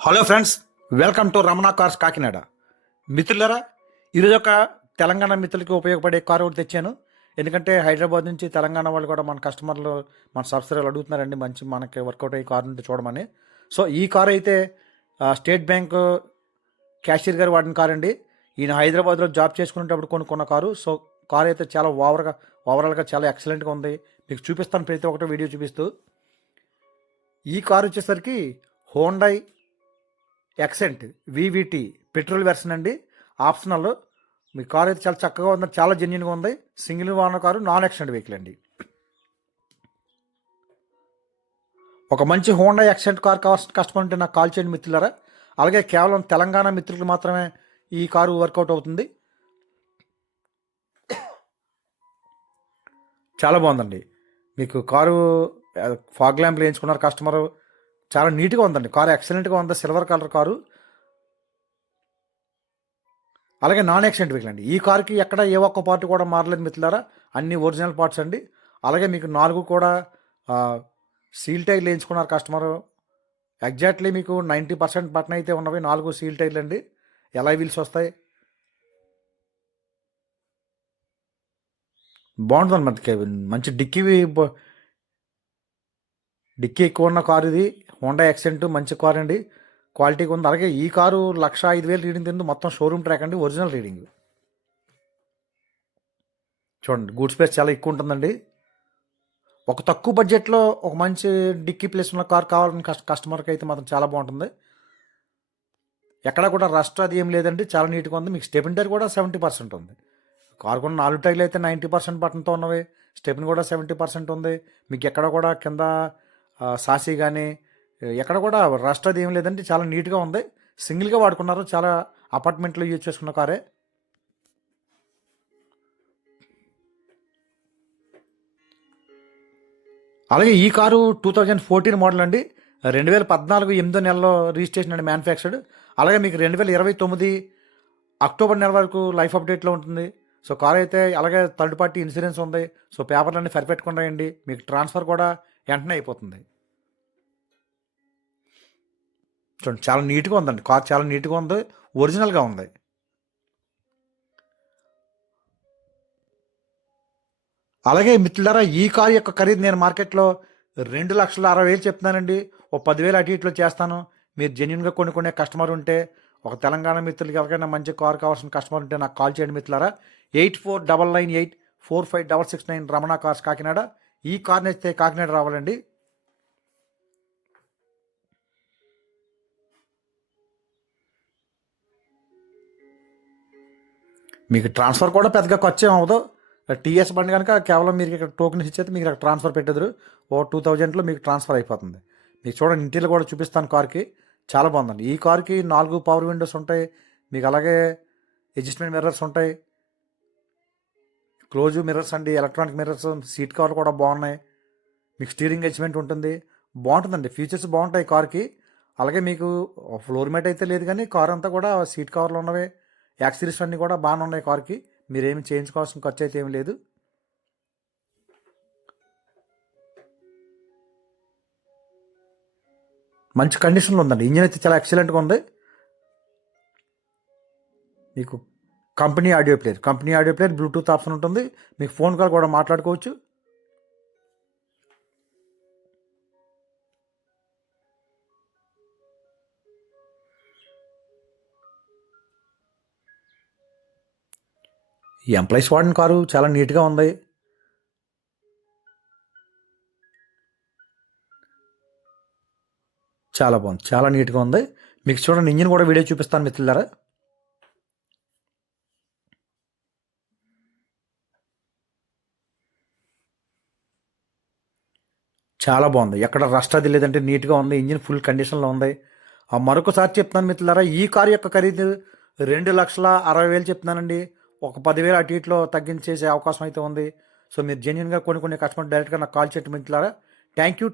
Hello friends, welcome to Ramana cars Kakinada. మిత్రులరా, ఈరోజు ఒక తెలంగాణ మిత్రులకి ఉపయోగపడే కారు ఒకటి తెచ్చాను. ఎందుకంటే హైదరాబాద్ నుంచి తెలంగాణ వాళ్ళు కూడా మన కస్టమర్లు, మన సబ్స్క్రైబర్లు అడుగుతున్నారండి మంచి మనకి వర్కౌట్ అయ్యే కారు ఉంటే చూడమని. సో ఈ కారు అయితే స్టేట్ బ్యాంక్ క్యాషియర్ గారు వాడిన కారు అండి. ఈయన హైదరాబాద్లో జాబ్ చేసుకునేటప్పుడు కొనుక్కున్న కారు. సో కారు అయితే చాలా ఓవరాల్గా చాలా ఎక్సలెంట్గా ఉంది. మీకు చూపిస్తాను ప్రతి ఒక్కటి వీడియో చూపిస్తూ. ఈ కారు వచ్చేసరికి హోండాయ్ ఎక్సెంట్ వివిటి పెట్రోల్ వెర్షన్ అండి. ఆప్షనల్. మీ కార్ అయితే చాలా చక్కగా ఉంది, చాలా జెన్యున్గా ఉంది. Single owner car, non accident vehicle అండి. ఒక మంచి హోండా యాక్సెంట్ కార్ కావాల్సిన కస్టమర్ ఉంటే నాకు కాల్ చేయండి మిత్రులారా. అలాగే కేవలం తెలంగాణ మిత్రులకు మాత్రమే ఈ కారు వర్కౌట్ అవుతుంది. చాలా బాగుందండి. మీకు కారు ఫాగ్ ల్యాంప్ వేయించుకున్నారు కస్టమరు. చాలా నీట్గా ఉందండి కారు, ఎక్సలెంట్గా ఉంది. సిల్వర్ కలర్ కారు, అలాగే నాన్ యాక్సిడెంట్ వెహికల్ అండి. ఈ కారుకి ఎక్కడ ఏ ఒక్క పార్ట్ కూడా మారలేదు మిత్రులారా, అన్ని ఒరిజినల్ పార్ట్స్ అండి. అలాగే మీకు 4 కూడా సీల్ టైర్లు వేయించుకున్నారు కస్టమరు. ఎగ్జాక్ట్లీ మీకు 90% బటన్ అయితే ఉన్నవి. 4 సీల్ టైర్లు అండి. ఎలా వీల్స్ వస్తాయి, బాగుంటుంది. మనకి మంచి డిక్కీ ఎక్కువ ఉన్న కారు ఇది. హోండా యాక్సెంట్ మంచి కారు అండి, క్వాలిటీగా ఉంది. అలాగే ఈ కారు 1,05,000 రీడింగ్ తింది. మొత్తం షోరూమ్ ట్రాక్ అండి, ఒరిజినల్ రీడింగ్. చూడండి, గూడ్ స్పేస్ చాలా ఎక్కువ ఉంటుందండి. ఒక తక్కువ బడ్జెట్లో ఒక మంచి డిక్కీ ప్లేస్ ఉన్న కార్ కావాలని కస్టమర్కి అయితే మాత్రం చాలా బాగుంటుంది. ఎక్కడ కూడా రస్ట్ అది ఏం లేదండి, చాలా నీట్గా ఉంది. మీకు స్టెపిన్ టైర్ కూడా 70% ఉంది. కారు కూడా 4 టైర్లు అయితే 90% బటన్తో ఉన్నవి. స్టెపిన్ కూడా 70% ఉంది. మీకు ఎక్కడ కూడా కింద సాసి కానీ ఎక్కడ కూడా రస్ట్ అది ఏం లేదండి, చాలా నీట్గా ఉంది. సింగిల్గా వాడుకున్నారు, చాలా అపార్ట్మెంట్లో యూజ్ చేసుకున్న కారే. అలాగే ఈ కారు 2014 మోడల్ అండి. 2014 8వ నెలలో రిజిస్ట్రేషన్ అండి, మ్యానుఫ్యాక్చర్డ్. అలాగే మీకు 2029 అక్టోబర్ నెల వరకు లైఫ్ అప్డేట్లో ఉంటుంది. సో కార్ అయితే అలాగే థర్డ్ పార్టీ ఇన్సూరెన్స్ ఉంది. సో పేపర్లన్నీ పర్ఫెక్ట్గా ఉన్నాయండి. మీకు ట్రాన్స్ఫర్ కూడా వెంటనే అయిపోతుంది. చూడండి, చాలా నీట్గా ఉందండి కార్, చాలా నీట్గా ఉంది, ఒరిజినల్గా ఉంది. అలాగే మిత్రులారా, ఈ కార్ యొక్క ఖరీదు నేను మార్కెట్లో 2,60,000 చెప్తున్నానండి. ఓ 10,000 అటు ఇట్లో చేస్తాను. మీరు జెన్యున్గా కొనుక్కునే కస్టమర్ ఉంటే, ఒక తెలంగాణ మిత్రులకి ఎవరికైనా మంచి కార్ కావాల్సిన కస్టమర్ ఉంటే నాకు కాల్ చేయండి మిత్రులారా. 8499845669 రమణ కార్స్ కాకినాడ. ఈ కార్ నచ్చితే కాకినాడ రావాలండి. మీకు ట్రాన్స్ఫర్ కూడా పెద్దగా ఖర్చు ఏం అవ్వదు. టీఎస్ బండి కనుక కేవలం మీరు ఇక్కడ టోకెన్ ఇచ్చేది మీకు అక్కడ ట్రాన్స్ఫర్ పెట్టేద్దరు. ఓ 2,000లో మీకు ట్రాన్స్ఫర్ అయిపోతుంది. మీకు చూడండి, ఇంటీరియర్ కూడా చూపిస్తాను కార్కి, చాలా బాగుందండి. ఈ కార్కి 4 పవర్ విండోస్ ఉంటాయి. మీకు అలాగే అడ్జస్ట్మెంట్ మిర్రర్స్ ఉంటాయి, క్లోజ్ మిర్రర్స్ అండి, ఎలక్ట్రానిక్ మిర్రర్స్, సీట్ కవర్లు కూడా బాగున్నాయి. మీకు స్టీరింగ్ అడ్జస్ట్మెంట్ ఉంటుంది, బాగుంటుందండి. ఫీచర్స్ బాగుంటాయి కార్కి. అలాగే మీకు ఫ్లోర్ మ్యాట్ అయితే లేదు, కానీ కార్ అంతా కూడా సీట్ కవర్లు ఉన్నవి. యాక్సిరీస్ అన్నీ కూడా బాగానే ఉన్నాయి కార్కి. మీరేమి చేయించుకోవాల్సిన ఖర్చు అయితే ఏమి లేదు. మంచి కండిషన్లో ఉందండి. ఇంజిన్ అయితే చాలా ఎక్సలెంట్గా ఉంది. మీకు company audio player Bluetooth option ఉంటుంది. మీకు ఫోన్ కాల్ కూడా మాట్లాడుకోవచ్చు. ఈ ఎంప్లాయీస్ వాడిన కారు చాలా నీట్గా ఉంది. చాలా బాగుంది, చాలా నీట్గా ఉంది. మీకు చూడండి, ఇంజిన్ కూడా వీడియో చూపిస్తాను మిత్రులారా. చాలా బాగుంది, ఎక్కడ రస్ట్ అది లేదంటే నీట్గా ఉంది. ఇంజిన్ ఫుల్ కండిషన్లో ఉంది. మరొకసారి చెప్తున్నాను మిత్రులారా, ఈ కారు యొక్క ఖరీదు 2,60,000 చెప్తున్నానండి. ఒక 10,000 అటు ఇట్లో తగ్గించేసే అవకాశం అయితే ఉంది. సో మీరు జెన్యున్గా కొనుక్కునే కస్టమర్ డైరెక్ట్గా నాకు కాల్ చేయటం మిత్రులారా. Thank you.